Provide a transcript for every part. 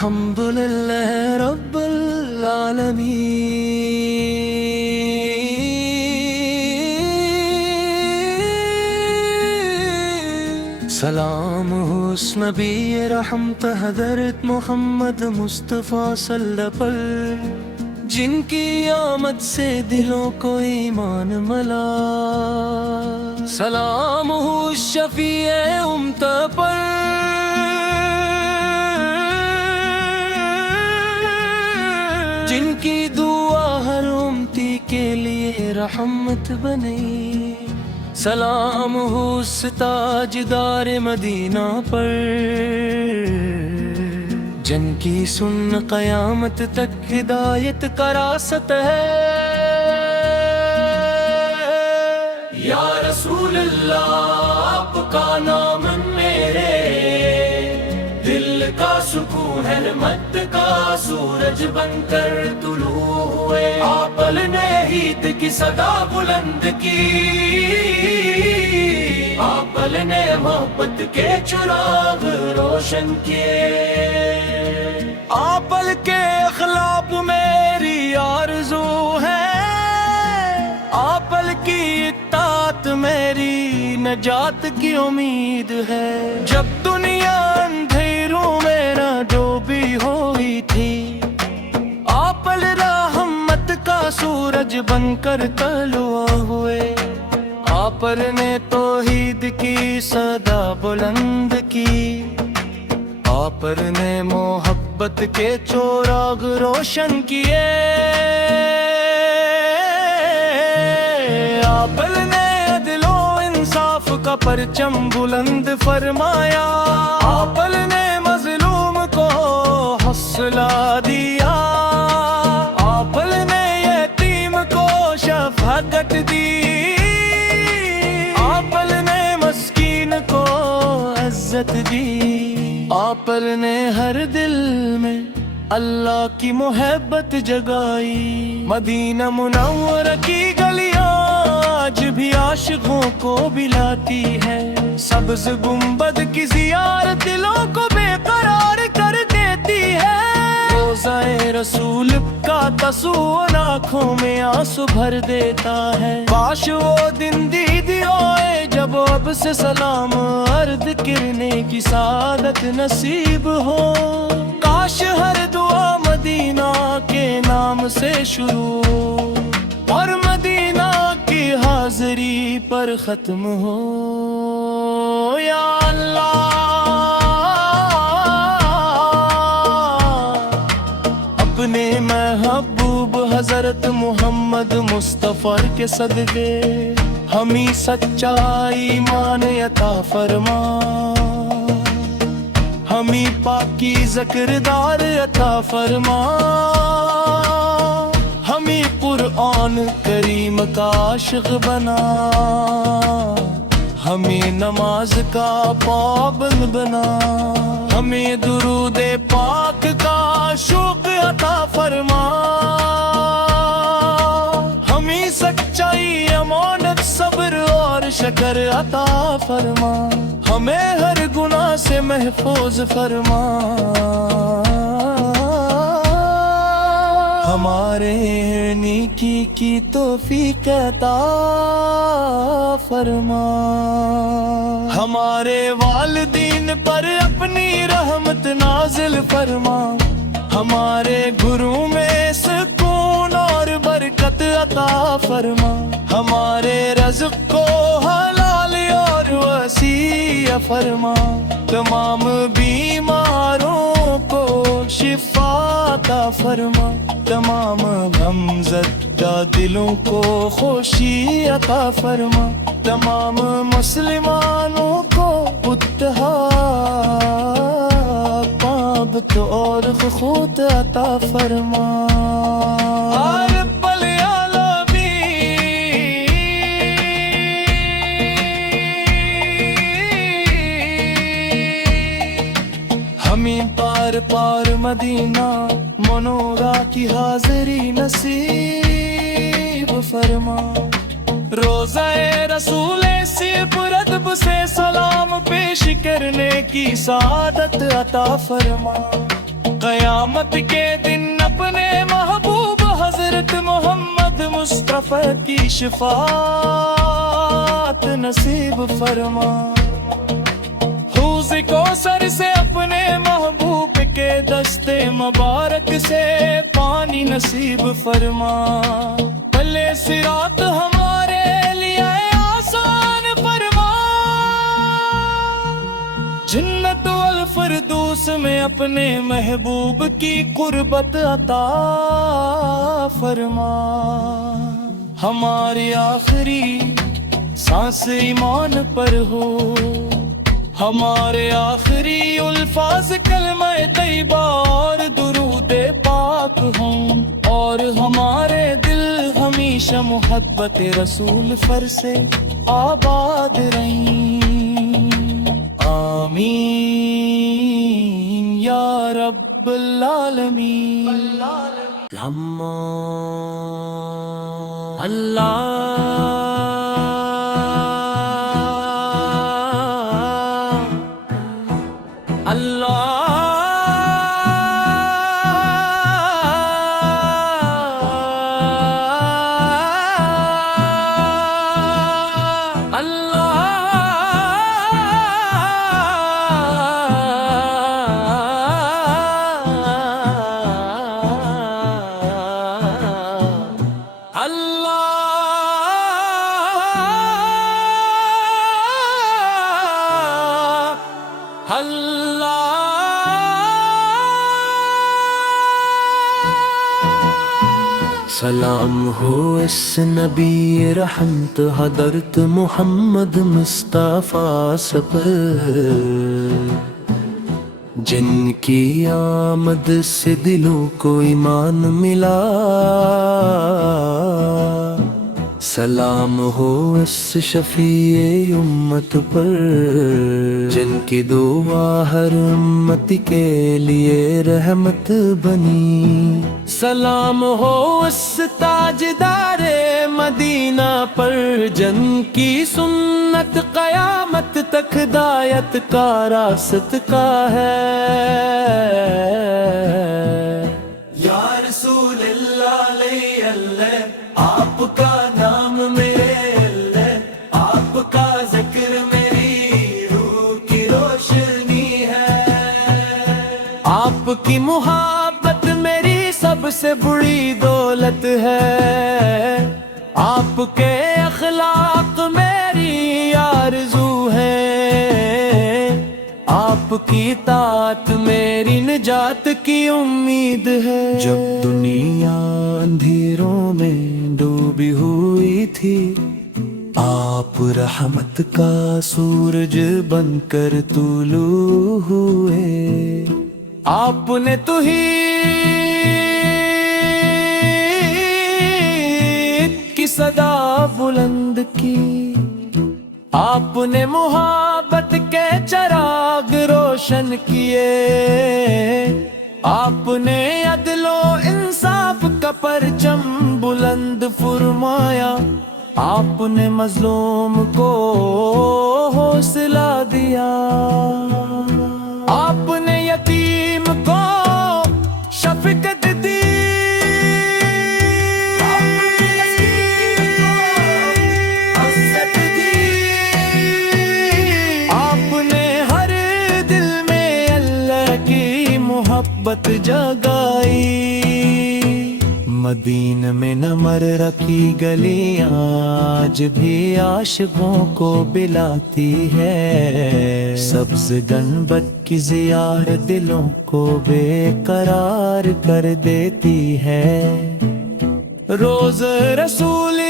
الحمدللہ رب العالمین۔ سلام اس نبی رحمت حضرت محمد مصطفیٰ صلی اللہ پر، جن کی آمد سے دلوں کو ایمان ملا۔ سلام اس شفیع امت پر، جن کی دعا ہر امتی کے لیے رحمت بنی۔ سلام اس تاجدار مدینہ پر، جن کی سن قیامت تک ہدایت کا راست ہے۔ یا رسول اللہ آپ کا نام میرے دل کا سکون ہے، رحمت کا سورج بن کر طلوع ہوئے۔ آپ نے عید کی صدا بلند کی، آپ نے محبت کے چراغ روشن کیے۔ آپ کے اخلاق میری آرزو ہے، آپ کی اطاعت میری نجات کی امید ہے۔ جب دنیا اندھیروں میں نہ ڈوبی ہوئی تھی، آپ رحمت کا سورج بن کر طلوع ہوئے۔ آپ نے توحید کی صدا بلند کی، آپ نے محبت کے چراغ روشن کیے۔ آپ نے عدل و انصاف کا پرچم بلند فرمایا، آپ نے مظلوم کو حوصلہ دیا، آپ نے یتیم کو شفقت دی، آپ نے مسکین کو عزت دی۔ آپ نے ہر دل میں اللہ کی محبت جگائی۔ مدینہ منورہ کی گلیاں آج بھی عاشقوں کو بلاتی ہے، سبز گنبد کی زیارت دلوں کو بے قرار کر دیتی ہے۔ روضہ رسول کا تصور آنکھوں میں آنسو بھر دیتا ہے۔ کاش وہ دن دیدی ہوئے جب اب سے سلام ارد کرنے کی سعادت نصیب ہو۔ کاش ہر دعا مدینہ کے نام سے شروع اور مدینہ کی حاضری پر ختم ہو۔ یا اللہ اپنے محبوب حضرت محمد مصطفیٰ کے صدقے ہمیں سچا ایمان عطا فرما، ہمیں پاکیزہ کردار عطا فرما، ہمیں قرآن کریم کا عاشق بنا، ہمیں نماز کا پابند بنا، ہمیں درود پاک کا شوق عطا فرما، ہمیں سچائی امانت صبر اور شکر عطا فرما، ہمیں ہر گناہ سے محفوظ فرما، ہمارے نیکی کی توفیق عطا فرما، ہمارے والدین پر اپنی رحمت نازل فرما، ہمارے گھروں میں سکون اور برکت عطا فرما، ہمارے رزق کو حلال اور وسیع فرما، تمام بیماروں کو شفا عطا فرما، تمام غم زدہ دلوں کو خوشی عطا فرما، تمام مسلمانوں کو اتحاد محبت اور خود عطا فرما۔ ہمیں پار پار مدینہ منورہ کی حاضری نصیب فرما، روضہ رسول سے پرادب سے سلام پیش کرنے کی سعادت عطا فرما، قیامت کے دن اپنے محبوب حضرت محمد مصطفیٰ کی شفاعت نصیب فرما۔ حوض کوثر سے اپنے محبوب کے دستے مبارک سے پانی نصیب فرما۔ پلے صراط ہمارے لیے آسان فرما۔ جنت والفردوس میں اپنے محبوب کی قربت عطا فرما۔ ہماری آخری سانس ایمان پر ہو، ہمارے آخری الفاظ کلمہ طیبہ اور درود پاک ہوں، اور ہمارے دل ہمیشہ محبت رسول فر سے آباد رہیں۔ آمین یا رب العالمین۔ سلام ہو اس نبی رحمت حضرت محمد مصطفیٰ پر، جن کی آمد سے دلوں کو ایمان ملا۔ سلام ہو اس شفیع امت پر، جن کی دعا ہر امت کے لیے رحمت بنی۔ سلام ہو اس تاجدار مدینہ پر، جن کی سنت قیامت تک ہدایت کا راست کا ہے۔ یا رسول اللہ علیہ اللہ، آپ کا نام میرے اللہ، آپ کا ذکر میری روح کی روشنی ہے۔ آپ کی محبت میری سب سے بڑی دولت ہے، آپ کے اخلاق میری آرزو ہے، آپ کی اطاعت میری نجات کی امید ہے۔ جب دنیا اندھیروں میں ڈوبی ہوئی تھی، آپ رحمت کا سورج بن کر طلوع ہوئے۔ آپ نے توحید کی صدا بلند کی، آپ نے محبت کے چراغ روشن کیے، آپ نے عدل و انصاف کا پرچم بلند فرمایا، آپ نے مظلوم کو حوصلہ دیا، آپ نے یتیم کو شفقت دی، محبت جگائی۔ مدینہ میں نمر رکھی گلیاں آج بھی عاشقوں کو بلاتی ہے، سبز گنبد کی زیارت دلوں کو بے قرار کر دیتی ہے۔ روز رسول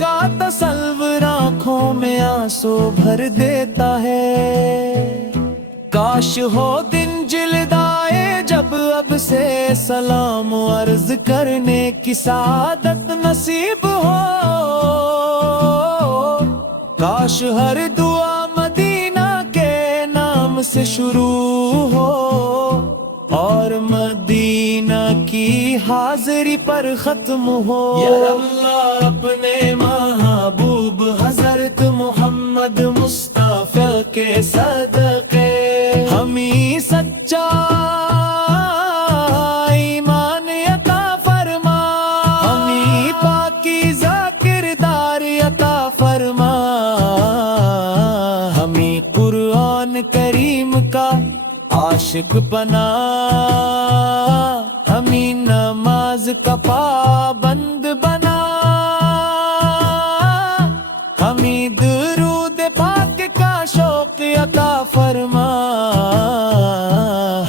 کا تصور آنکھوں میں آنسو بھر دیتا ہے۔ کاش ہو دن جلدائے جب اب سے سلام عرض کرنے کی سعادت نصیب ہو۔ کاش ہر دعا مدینہ کے نام سے شروع ہو، اور مدینہ کی حاضری پر ختم ہو۔ یا اللہ اپنے محبوب حضرت محمد مصطفیٰ کے صدقے ہمیں سچا عاشق بنا، ہمیں نماز کا پابند بنا، ہمیں درود پاک کا شوق عطا فرما،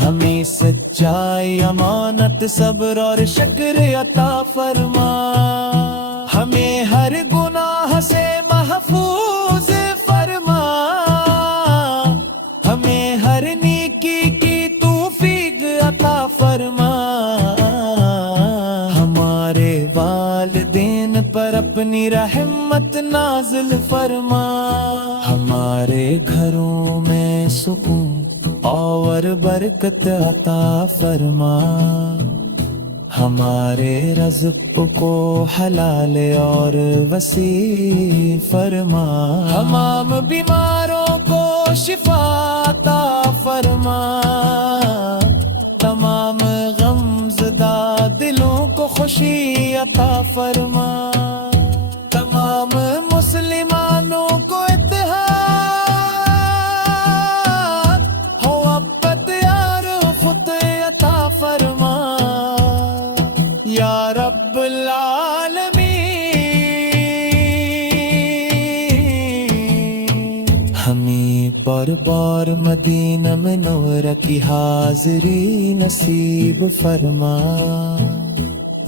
ہمیں سچائی امانت صبر اور شکر عطا فرما، ہمیں ہر گناہ سے محفوظ فرما، ہمیں ہر نیکی کی توفیق عطا فرما، ہمارے والدین پر اپنی رحمت نازل فرما، ہمارے گھروں میں سکون اور برکت عطا فرما، ہمارے رزق کو حلال اور وسیع فرما، تمام بیماروں کو شفا عطا فرما، تمام غم زدہ دلوں کو خوشی عطا فرما، تمام مسلمانوں کو فرما یا رب العالمین۔ ہمیں بار بار مدینہ منورہ کی حاضری نصیب فرما،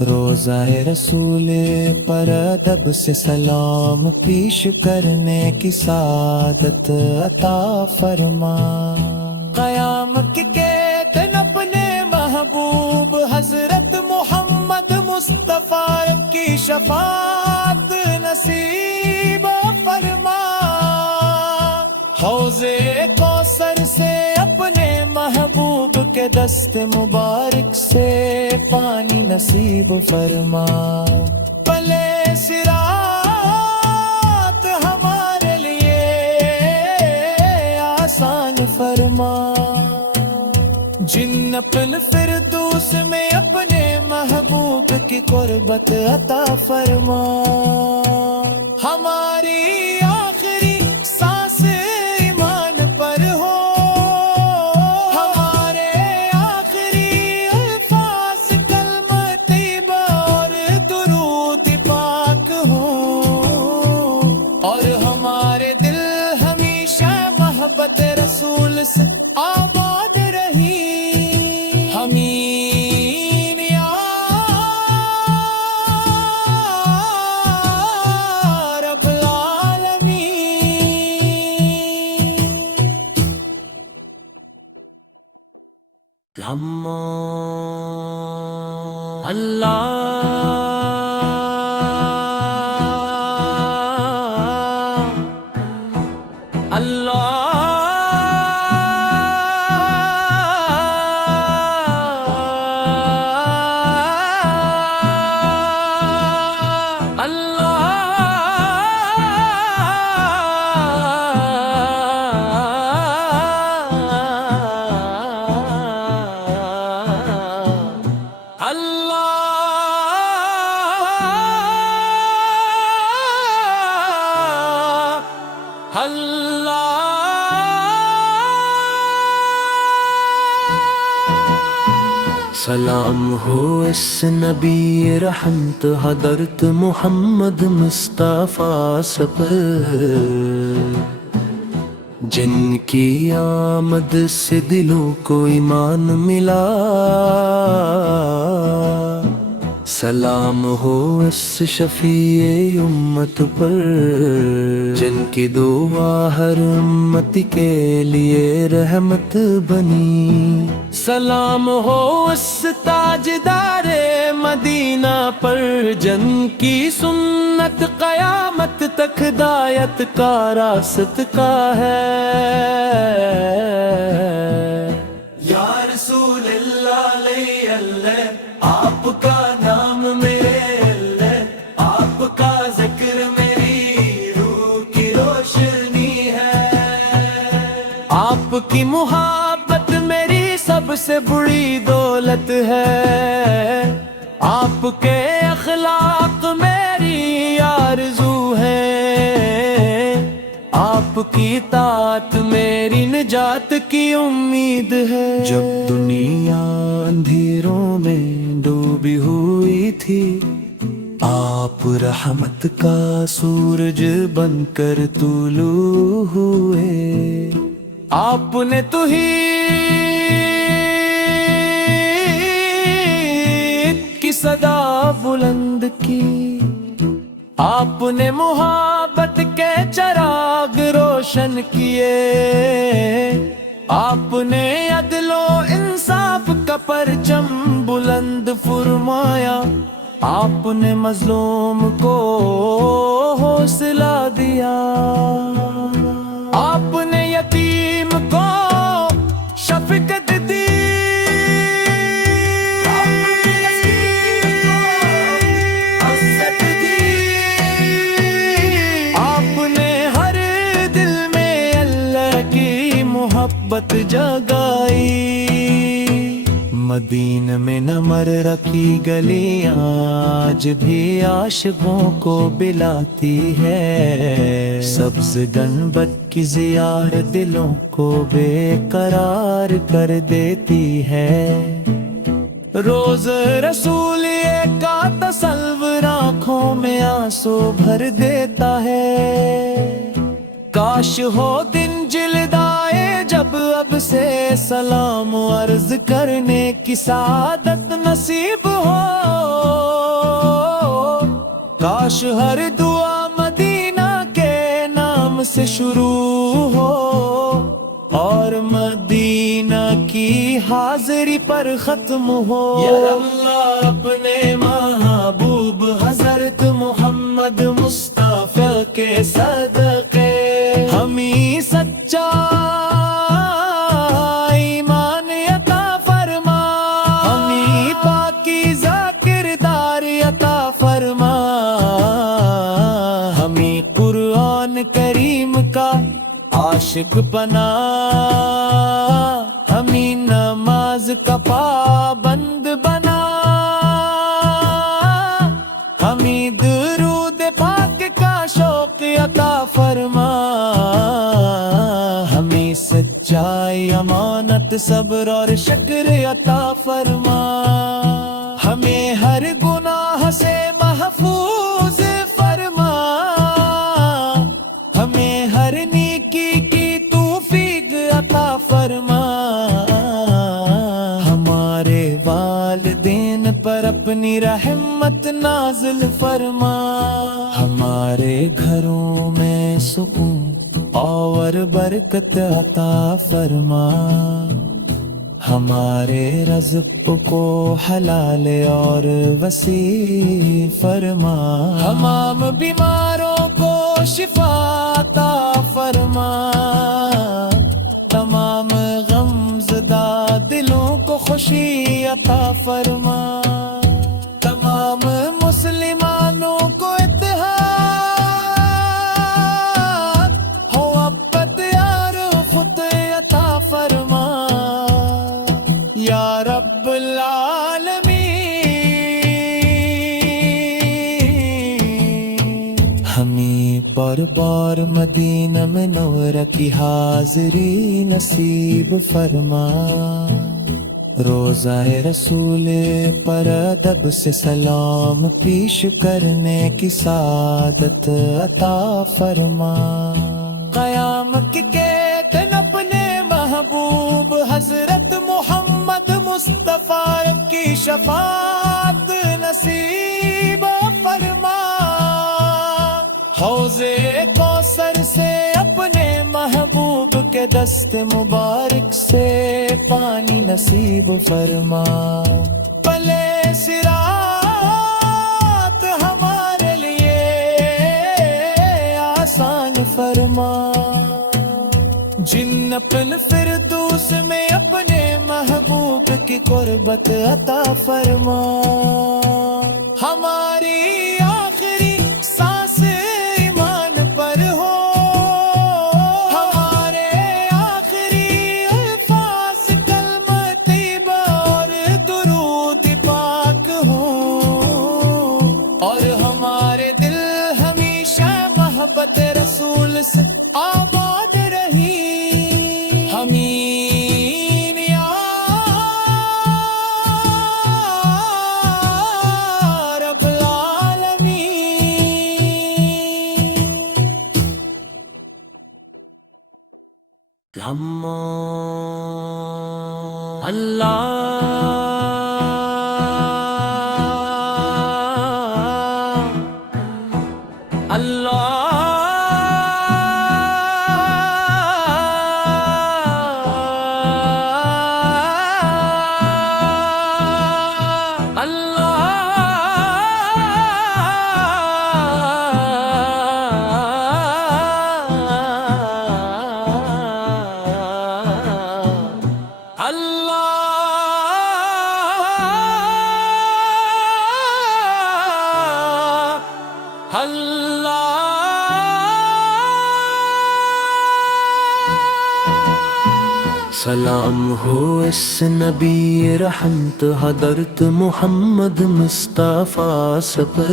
روضہ رسول پر ادب سے سلام پیش کرنے کی سعادت عطا فرما، قیامت کے دن اپنے محبوب حضرت محمد مصطفیٰ کی شفاعت نصیب فرما، حوض کوثر سے اپنے محبوب کے دست مبارک سے پانی نصیب فرما، پلے صراط ہمارے لیے آسان فرما، جنت الفردوس میں اپنے محبوب کی قربت عطا فرما، ہماری آخری سانس ایمان پر ہو، ہمارے آخری الفاظ کلمہ طیبہ اور درود پاک ہو، اور ہمارے دل ہمیشہ محبت رسول سے آباد رہی، آمین یا رب العالمین۔ لما سلام ہو اس نبی رحمت حضرت محمد مصطفیٰ پر، جن کی آمد سے دلوں کو ایمان ملا، سلام ہو اس شفیع امت پر، جن کی دعا ہر امت کے لیے رحمت بنی، سلام ہو اس تاجدار مدینہ پر، جن کی سنت قیامت تک ہدایت کا راست کا ہے، یا رسول اللہ علیہ اللہ، آپ کا نام میرے اللہ، آپ کا ذکر میری روح کی روشنی ہے، آپ کی محبت میری سب سے بڑی دولت ہے، آپ کے اخلاق میری آرزو ہے، آپ آپ کی طاعت میری نجات کی امید ہے۔ جب دنیا اندھیروں میں ڈوبی ہوئی تھی، آپ رحمت کا سورج بن کر طلوع ہوئے۔ آپ نے توحید کی صدا بلند کی، آپ نے محبت کے چراغ روشن کیے، آپ نے عدل و انصاف کا پرچم بلند فرمایا، آپ نے مظلوم کو حوصلہ دیا، آپ نے یتیم کو شفقت دی، آپ نے ہر دل میں اللہ کی محبت جگائی۔ مدینہ میں نمر رکھی گلیاں آج بھی عاشقوں کو بلاتی ہے، سبز گنبد کی زیارت دلوں کو بے قرار کر دیتی ہے۔ روز رسول کا تصور آنکھوں میں آنسو بھر دیتا ہے، کاش ہو دن جلدائے جب اب سے سلام عرض کرنے کی سعادت نصیب ہو، کاش ہر دعا مدینہ کے نام سے شروع ہو، اور مدینہ کی حاضری پر ختم ہو۔ یا اللہ اپنے محبوب حضرت محمد مصطفیٰ کے صدقے ہمیں سچا ایمان عطا فرما، ہمیں پاکیزہ کردار عطا فرما، ہمیں قرآن کریم کا عاشق بنا، ہمیں نماز کا پابند بنا، ہمیں درود پاک کا شوق عطا فرما، ہمیں سچائی امانت صبر اور شکر عطا فرما، ہمیں ہر گناہ سے محفوظ فرما، ہمیں ہر نیکی کی توفیق عطا فرما، ہمارے والدین پر اپنی رحمت نازل فرما، ہمارے گھروں میں سکون اور برکت عطا فرما، ہمارے رزق کو حلال اور وسیع فرما، تمام بیماروں کو شفا عطا فرما، تمام غم زدہ دلوں کو خوشی عطا فرما، تمام مسلمانوں کو اتحاد ہو محبت اور فتح عطا فرما، یا رب العالمین۔ ہمیں بار بار مدینہ منورہ کی حاضری نصیب فرما، روضہ رسول پر ادب سے سلام پیش کرنے کی سعادت عطا فرما، قیامت کے دن اپنے محبوب حضرت محمد مصطفیٰ کی شفاعت نصیب فرما، حوض کوثر سے اپنے محبوب کے دست مبارک سے پانی نصیب فرما، پلے صراط ہمارے لیے آسان فرما، جنت الفردوس میں اپنے محبوب کی قربت عطا فرما، ہماری آخری سانس ایمان پر ہو، ہمارے آخری الفاظ کلمہ طیبہ اور درود پاک ہوں، اور ہمارے دل ہمیشہ محبت رسول سے آباد ہم اللہ سلام ہو اس نبی رحمت حضرت محمد مصطفیٰ پر،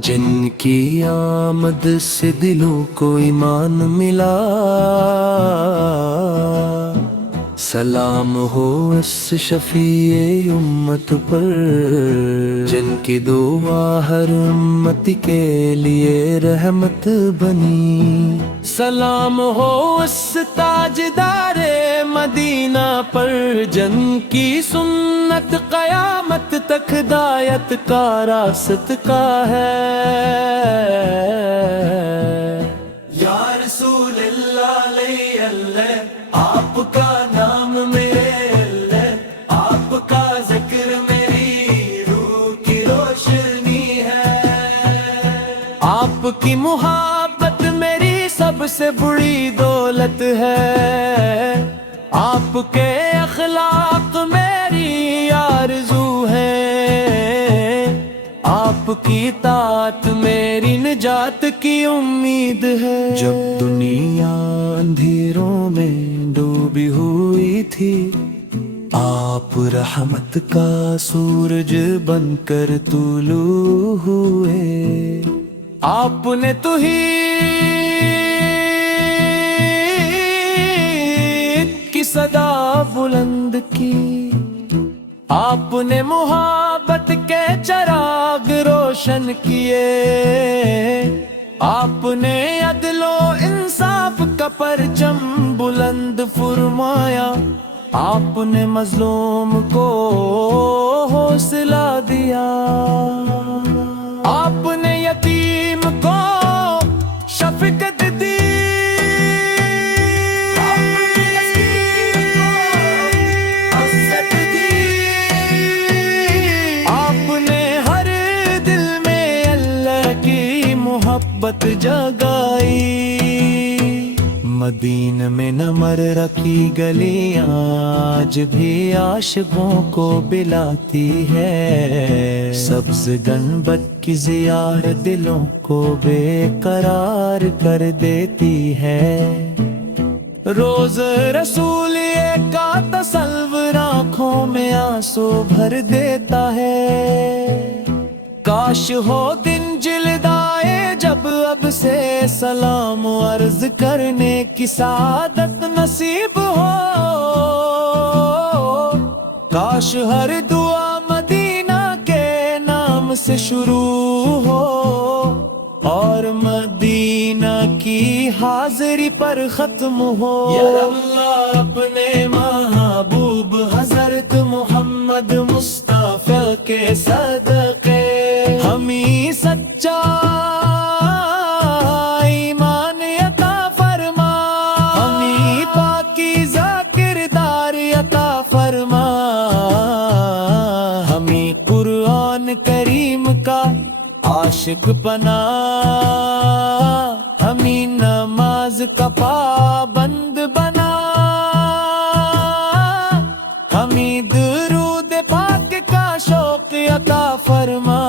جن کی آمد سے دلوں کو ایمان ملا۔ سلام ہو اس شفیع امت پر، جن کی دعا ہر امت کے لیے رحمت بنی۔ سلام ہو اس تاجدار مدینہ پر، جن کی سنت قیامت تک ہدایت کا راست کا ہے۔ یا رسول اللہ علیہ اللہ، آپ کا نام میرے اللہ، آپ کا ذکر میری روح کی روشنی ہے۔ آپ کی محبت میری سب سے بڑی دولت ہے، آپ کے اخلاق میری آرزو ہے، آپ کی اطاعت میری نجات کی امید ہے۔ جب دنیا اندھیروں میں ڈوبی ہوئی تھی، آپ رحمت کا سورج بن کر طلوع ہوئے۔ آپ نے توحید کی صدا بلند کی، آپ نے محبت کے چراغ روشن کیے، آپ نے عدل و انصاف کا پرچم بلند فرمایا، آپ نے مظلوم کو حوصلہ دیا، آپ نے یتیم کو شفقت دی، محبت جگائی۔ مدینہ میں نمر رکھی گلیاں آج بھی عاشقوں کو بلاتی ہے، سبز گنبد کی زیارت دلوں کو بے قرار کر دیتی ہے۔ روز رسول کا تصور آنکھوں میں آنسو بھر دیتا ہے۔ کاش ہو دن جلدائے جب اب سے سلام عرض کرنے کی سعادت نصیب ہو، کاش ہر دعا مدینہ کے نام سے شروع ہو، اور مدینہ کی حاضری پر ختم ہو۔ یا اللہ اپنے محبوب حضرت محمد مصطفیٰ کے صدقے ہمیں سچا ایمان عطا فرما، ہمیں پاکیزہ کردار عطا فرما، ہمیں قرآن کریم کا عاشق بنا، ہمیں نماز کا پابند بنا، ہمیں درود پاک کا شوق عطا فرما،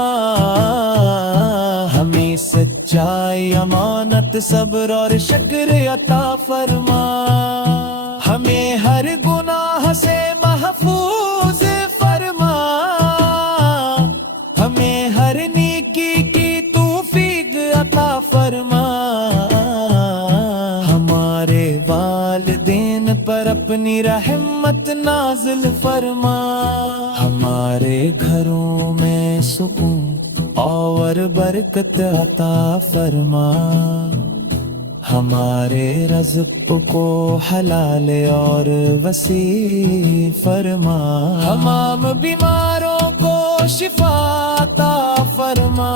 ہمیں سچائی امانت صبر اور شکر عطا فرما، ہمیں ہر گناہ سے محفوظ فرما، ہمیں ہر نیکی کی توفیق عطا فرما، ہمارے والدین پر اپنی رحمت نازل فرما، ہمارے گھروں میں سکون اور برکت عطا فرما، ہمارے رزق کو حلال اور وسیع فرما، تمام بیماروں کو شفا عطا فرما،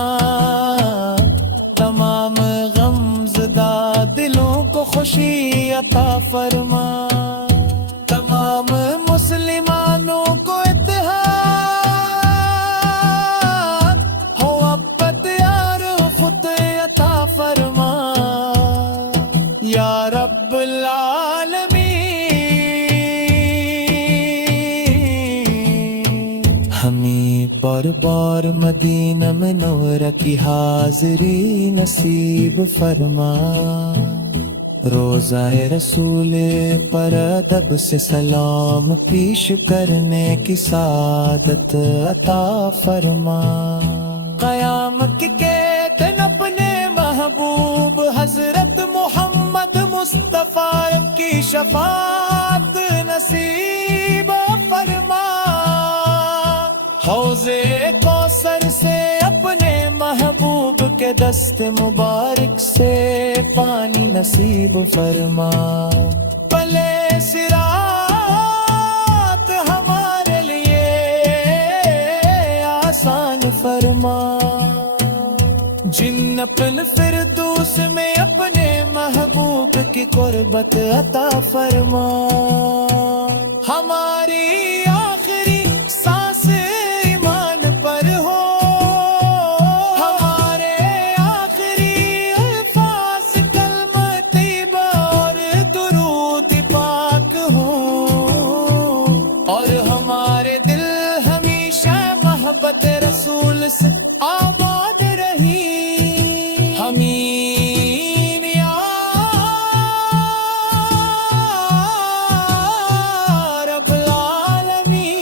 تمام غم زدہ دلوں کو خوشی عطا فرما، تمام مسلمانوں کو فرما یا رب العالمین۔ ہمیں بار بار مدینہ منورہ کی حاضری نصیب فرما، روضہ رسول پر ادب سے سلام پیش کرنے کی سعادت عطا فرما، قیامت کے دن اپنے محبوب حضرت محمد مصطفیٰ کی شفاعت نصیب فرما، حوض کوثر سے اپنے محبوب کے دست مبارک سے پانی نصیب فرما، پلے صراط ہمارے لیے آسان فرما، جنت الفردوس میں اپنے محبوب کی قربت عطا فرما، ہماری آخری سانس ایمان پر ہو، ہمارے آخری الفاظ کلمہ طیبہ اور درود پاک ہو، اور ہمارے دل ہمیشہ محبت رسول سے آباد رہی، آمین یا رب العالمین۔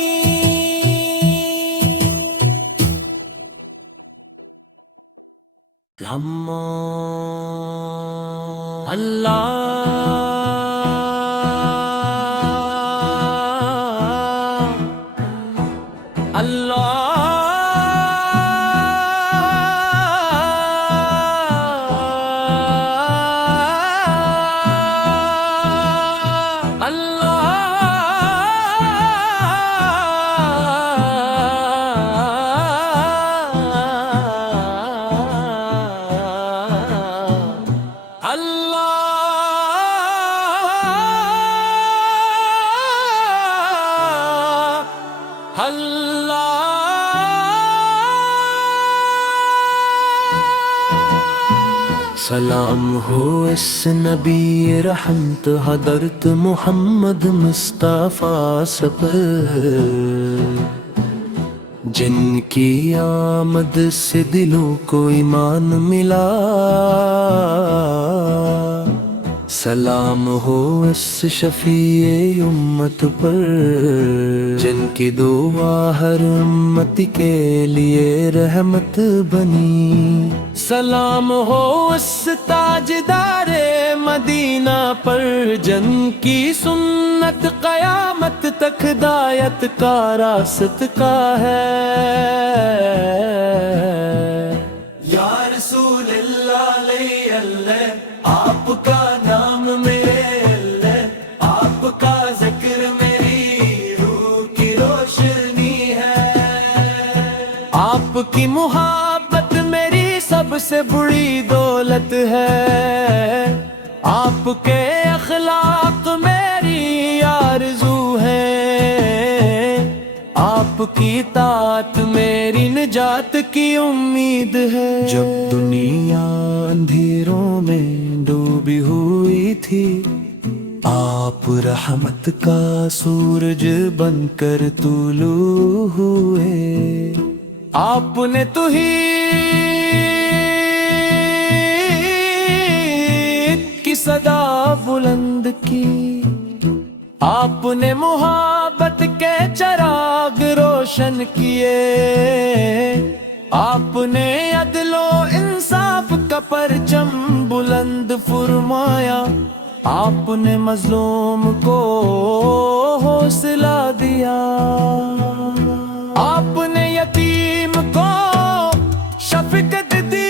سلام ہو اس نبی رحمت حضرت محمد مصطفیٰ سب، جن کی آمد سے دلوں کو ایمان ملا، سلام ہو اس شفیع امت پر، جن کی دعا ہر امت کے لیے رحمت بنی، سلام ہو اس تاجدار مدینہ پر، جن کی سنت قیامت تک ہدایت کا راست کا ہے، یا رسول اللہ علیہ اللہ، آپ کا نام میرے اللہ، آپ کا ذکر میری روح کی روشنی ہے، آپ کی محبت میری سب سے بڑی دولت ہے، آپ کے اخلاق میری آرزو ہے، آپ کی اطاعت میری نجات کی امید ہے، جب دنیا اندھیروں میں ڈوبی ہوئی تھی، آپ رحمت کا سورج بن کر طلوع ہوئے، آپ نے توحید کی صدا بلند کی، آپ نے محبت کے چراغ روشن کیے، آپ نے عدل و انصاف کا پرچم بلند فرمایا، آپ نے مظلوم کو حوصلہ دیا، آپ نے یتیم کو شفقت دی،